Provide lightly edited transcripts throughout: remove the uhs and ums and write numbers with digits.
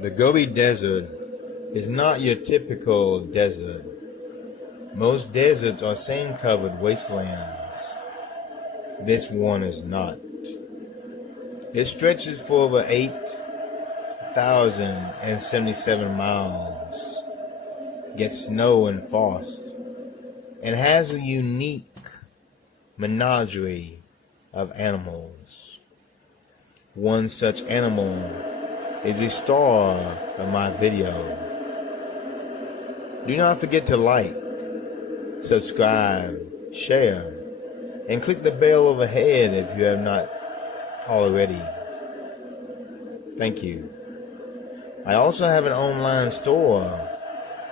The Gobi Desert is not your typical desert. Most deserts are sand-covered wastelands. This one is not. It stretches for over 8,077 miles, gets snow and frost, and has a unique menagerie of animals. One such animal is the star of my video. Do not forget to like, subscribe, share, and click the bell overhead if you have not already. Thank you. I also have an online store.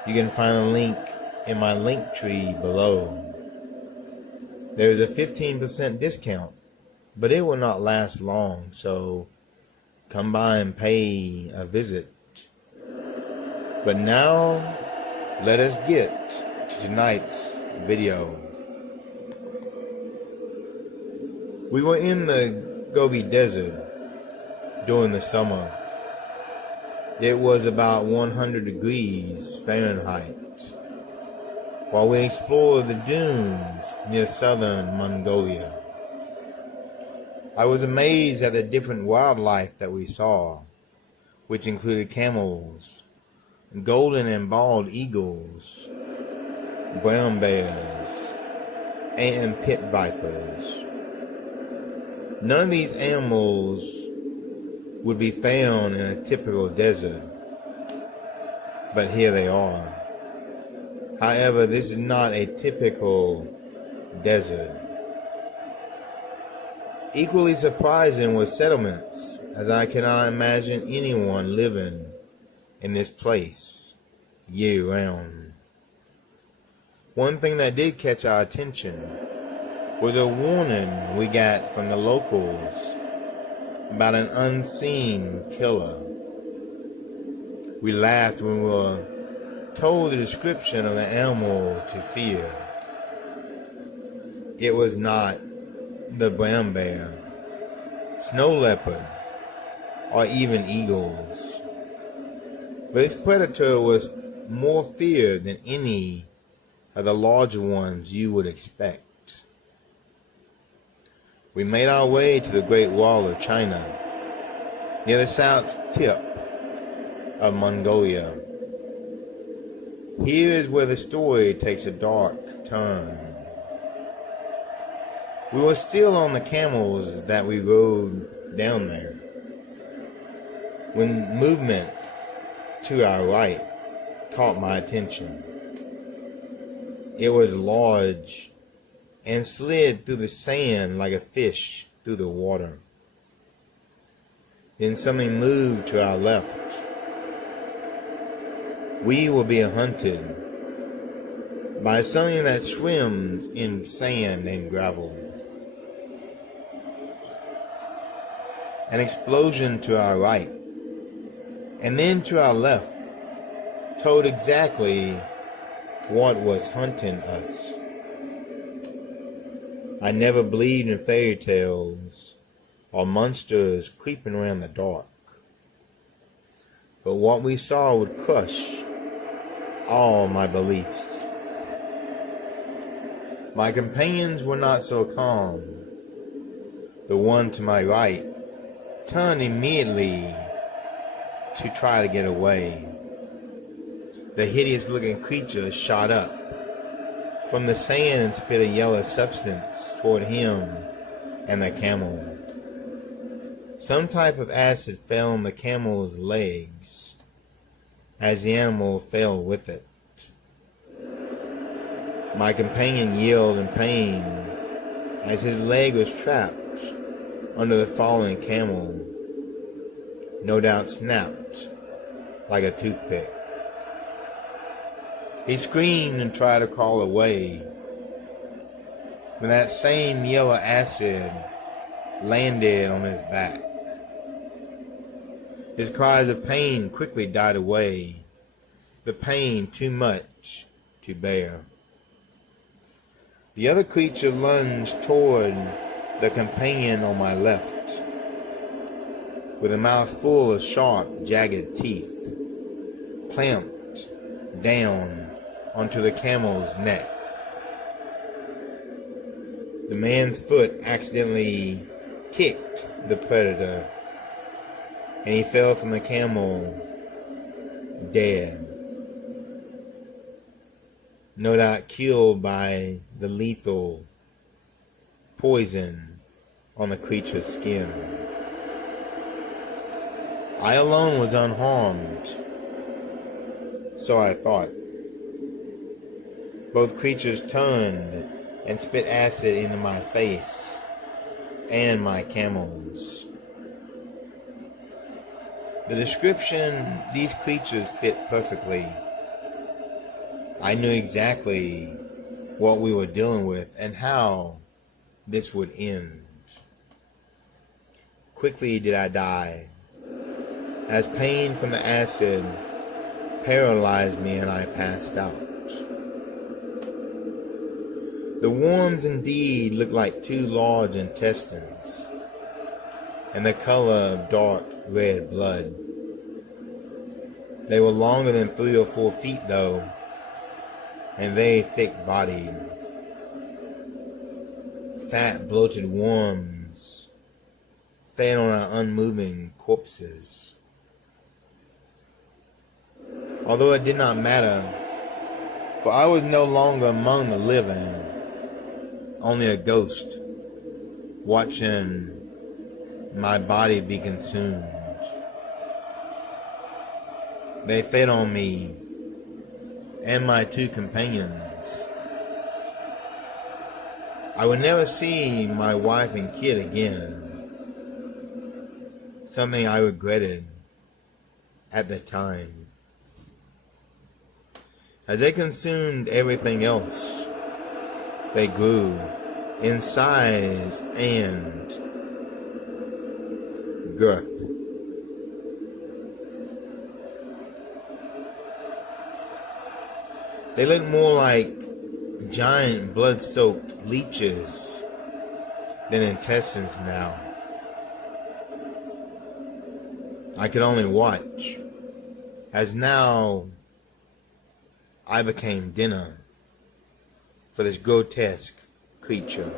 You can find a link in my link tree below. There is a 15% discount, but it will not last long, so come by and pay a visit. But now, let us get to tonight's video. We were in the Gobi Desert during the summer. It was about 100 degrees Fahrenheit while we explored the dunes near southern Mongolia. I was amazed at the different wildlife that we saw, which included camels, golden and bald eagles, brown bears, and pit vipers. None of these animals would be found in a typical desert, but here they are. However, this is not a typical desert. Equally surprising were settlements, as I cannot imagine anyone living in this place year-round. One thing that did catch our attention was a warning we got from the locals about an unseen killer. We laughed when we were told the description of the animal to fear. It was not the brown bear, snow leopard, or even eagles. But this predator was more feared than any of the larger ones you would expect. We made our way to the Great Wall of China, near the south tip of Mongolia. Here is where the story takes a dark turn. We were still on the camels that we rode down there when movement to our right caught my attention. It was large and slid through the sand like a fish through the water. Then something moved to our left. We were being hunted by something that swims in sand and gravel. An explosion to our right, and then to our left, told exactly what was hunting us. I never believed in fairy tales or monsters creeping around the dark. But what we saw would crush all my beliefs. My companions were not so calm. The one to my right turned immediately to try to get away. The hideous-looking creature shot up from the sand and spit a yellow substance toward him and the camel. Some type of acid fell on the camel's legs as the animal fell with it. My companion yelled in pain as his leg was trapped under the falling camel, no doubt snapped like a toothpick. He screamed and tried to crawl away, when that same yellow acid landed on his back. His cries of pain quickly died away, the pain too much to bear. The other creature lunged toward the companion on my left, with a mouth full of sharp, jagged teeth. clamped down onto the camel's neck. The man's foot accidentally kicked the predator, and he fell from the camel dead. No doubt killed by the lethal poison on the creature's skin. I alone was unharmed, so I thought. Both creatures turned and spit acid into my face and my camels. The description, these creatures fit perfectly. I knew exactly what we were dealing with and how this would end. Quickly did I die, as pain from the acid paralyzed me and I passed out. The worms indeed looked like two large intestines, and the color of dark red blood. They were longer than 3 or 4 feet though, and very thick-bodied. Fat, bloated worms fed on our unmoving corpses. Although it did not matter, for I was no longer among the living, only a ghost, watching my body be consumed. They fed on me and my 2 companions. I would never see my wife and kid again, something I regretted at the time. As they consumed everything else, they grew in size and girth. They looked more like giant blood-soaked leeches than intestines now. I could only watch, as now I became dinner for this grotesque creature.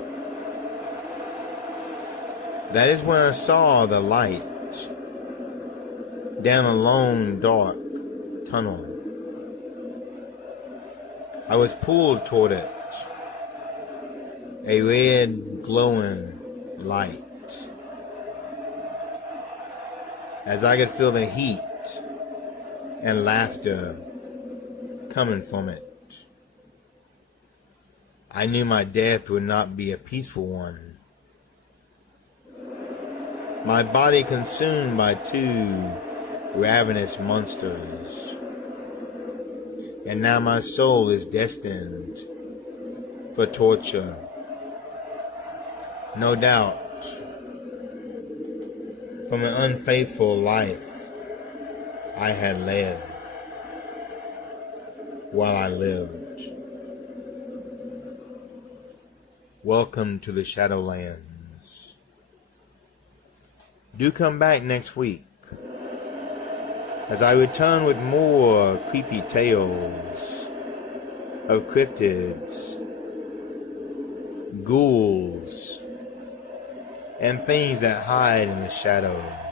That is when I saw the light down a long, dark tunnel. I was pulled toward it, a red, glowing light, as I could feel the heat and laughter coming from it. I knew my death would not be a peaceful one. My body consumed by 2 ravenous monsters, and now my soul is destined for torture. No doubt, from an unfaithful life I had led while I lived. Welcome to the Shadowlands. Do come back next week as I return with more creepy tales of cryptids, ghouls, and things that hide in the shadows.